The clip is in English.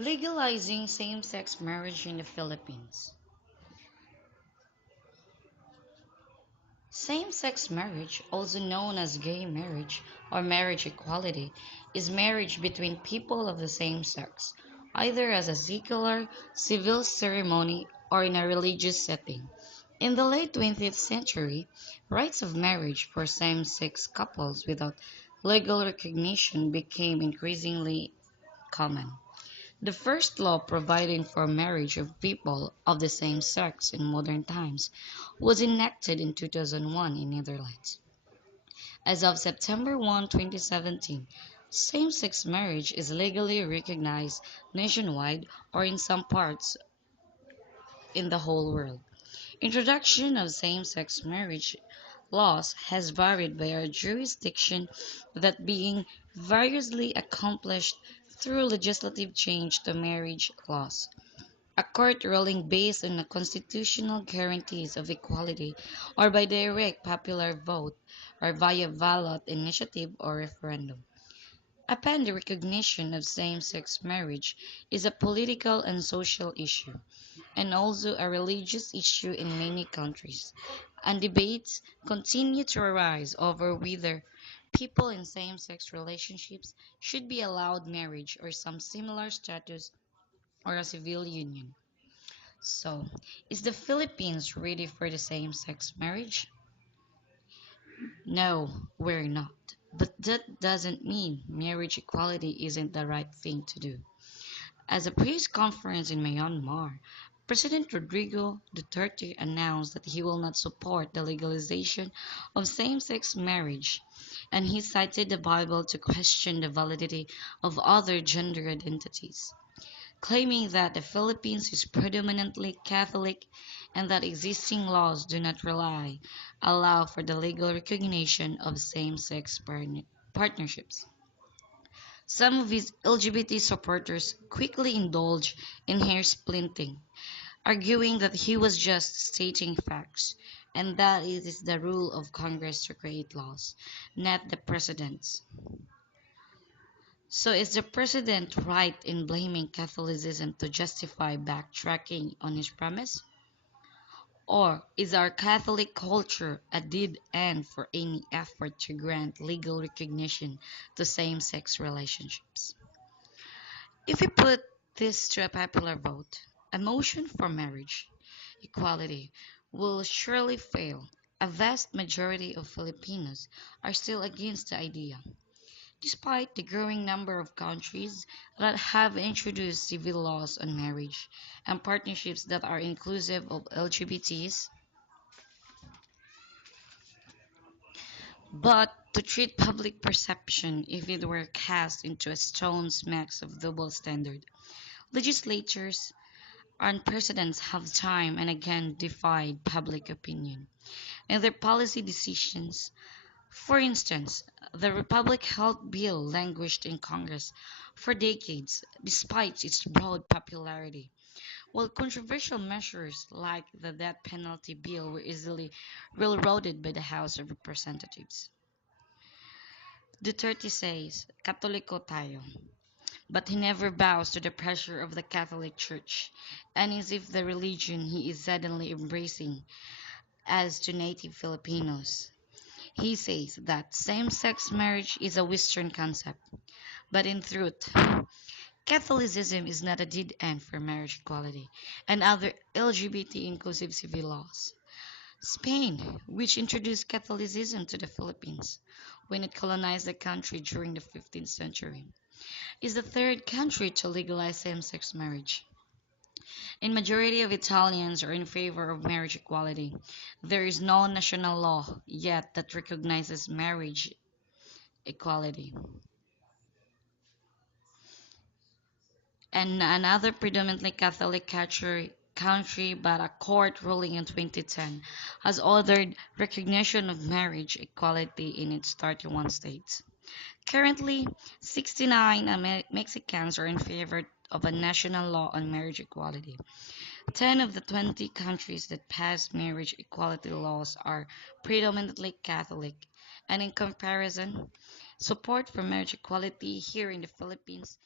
Legalizing same sex marriage in the Philippines. Same sex marriage, also known as gay marriage or marriage equality, is marriage between people of the same sex, either as a secular, civil ceremony or in a religious setting. In the late 20th century, rights of marriage for same sex couples without legal recognition became increasingly common. The first law providing for marriage of people of the same sex in modern times was enacted in 2001 in Netherlands. As of September 1, 2017, same-sex marriage is legally recognized nationwide or in some parts in the whole world. Introduction of same-sex marriage laws has varied by our jurisdiction, that being variously accomplished through legislative change to marriage laws, a court ruling based on the constitutional guarantees of equality, or by direct popular vote, or via ballot initiative or referendum. Upon the recognition of same-sex marriage is a political and social issue, and also a religious issue in many countries, and debates continue to arise over whether people in same-sex relationships should be allowed marriage or some similar status or a civil union. So, is the Philippines ready for the same-sex marriage? No, we're not. But that doesn't mean marriage equality isn't the right thing to do. As a press conference in Myanmar, President Rodrigo Duterte announced that he will not support the legalization of same-sex marriage, and he cited the Bible to question the validity of other gender identities, claiming that the Philippines is predominantly Catholic and that existing laws do not allow for the legal recognition of same-sex partnerships. Some of his LGBT supporters quickly indulged in hair splitting, arguing that he was just stating facts and that it is the rule of Congress to create laws, not the president's. So is the president right in blaming Catholicism to justify backtracking on his premise? Or is our Catholic culture a dead end for any effort to grant legal recognition to same-sex relationships? If we put this to a popular vote, a motion for marriage equality will surely fail. A vast majority of Filipinos are still against the idea, despite the growing number of countries that have introduced civil laws on marriage and partnerships that are inclusive of LGBTs. But to treat public perception if it were cast into a stone's max of double standard, legislatures and presidents have time and again defied public opinion in their policy decisions. For instance, the Republic Health Bill languished in Congress for decades despite its broad popularity, while controversial measures like the death penalty bill were easily railroaded by the House of Representatives. Duterte says, Katoliko tayo, but he never bows to the pressure of the Catholic Church, and as if the religion he is suddenly embracing as to native Filipinos. He says that same-sex marriage is a Western concept, but in truth, Catholicism is not a dead end for marriage equality and other LGBT inclusive civil laws. Spain, which introduced Catholicism to the Philippines when it colonized the country during the 15th century, is the third country to legalize same-sex marriage. In majority of Italians are in favor of marriage equality. There is no national law yet that recognizes marriage equality. And another predominantly Catholic country, but a court ruling in 2010 has ordered recognition of marriage equality in its 31 states. Currently, 69 Mexicans are in favor of a national law on marriage equality. 10 of the 20 countries that pass marriage equality laws are predominantly Catholic, and in comparison, support for marriage equality here in the Philippines